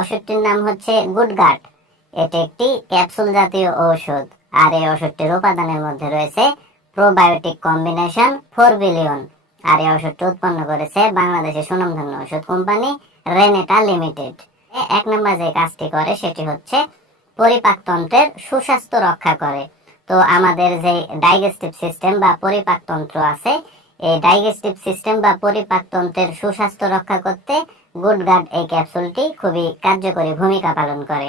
ওষুধটির নাম হচ্ছে গুডগার্ড। এটি একটি ক্যাপসুল জাতীয় ঔষধ। আর এই ওষুধটির উপাদানের মধ্যে রয়েছে প্রোবায়োটিক কম্বিনেশন ফোর বিলিয়ন। আর এই ওষুধটি উৎপন্ন করেছে বাংলাদেশের সুনামধন্য ওষুধ কোম্পানি রেনেটা লিমিটেড। এক নম্বর যে কাজটি করে, সেটি হচ্ছে পরিপাকতন্ত্রের সুস্বাস্থ্য রক্ষা করে। তো আমাদের যে ডাইজেস্টিভ সিস্টেম বা পরিপাকতন্ত্র আছে ডাইজেস্টিভ সিস্টেম বা পরিপাকতন্ত্রের সুস্বাস্থ্য রক্ষা করতে গুডগার্ড এই ক্যাপসুলটি খুবই কার্যকরী ভূমিকা পালন করে।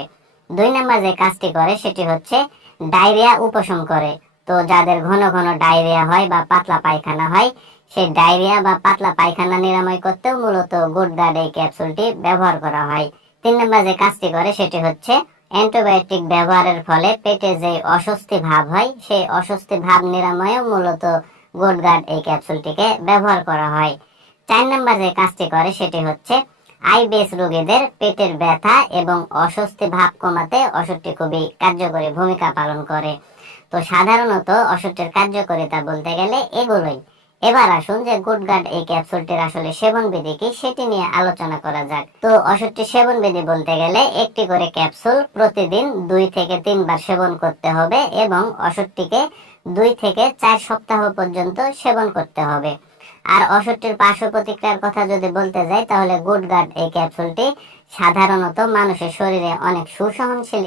দুই নম্বর যে কাজটি করে সেটি হচ্ছে ডায়রিয়া উপশম করে। তো যাদের ঘন ঘন ডায়রিয়া হয় বা পাতলা পায়খানা হয়, সেই ডায়রিয়া বা পাতলা পায়খানা নিরাময় করতেও মূলত গুডগার্ড এই ক্যাপসুলটি ব্যবহার করা হয়। তিন নম্বর যে কাজটি করে সেটি হচ্ছে অ্যান্টিবায়োটিক ব্যবহারের ফলে পেটে যে অস্বস্তি ভাব হয়, সেই অস্বস্তি ভাব নিরাময়েও মূলত গুডগার্ড এই ক্যাপসুলটিকে ব্যবহার করা হয়। চার নাম্বার যে কাজটি করে সেটি হচ্ছে, আইবিএস রোগীদের পেটের ব্যথা এবং অস্বস্তি ভাব কমাতে ওষুধটি খুবই কার্যকরী ভূমিকা পালন করে। তো সাধারণত ওষুধটির কার্যকারিতা বলতে গেলে এগুলোই। এবার আসুন যে গুডগার্ড এই ক্যাপসুলটির আসলে সেবন বিধি কি সেটি নিয়ে আলোচনা করা যাক। তো ওষুধটি সেবন বিধি বলতে গেলে একটি করে ক্যাপসুল প্রতিদিন দুই থেকে তিনবার সেবন করতে হবে এবং ওষুধটিকে দুই থেকে চার সপ্তাহ পর্যন্ত সেবন করতে হবে। আর ওষুধটির পার্শ্ব প্রতিক্রিয়ার কথা যদি বলতে যাই, তাহলে গুডগার্ড এই ক্যাপসুলটি সাধারণত মানুষের শরীরে অনেক সুসহনশীল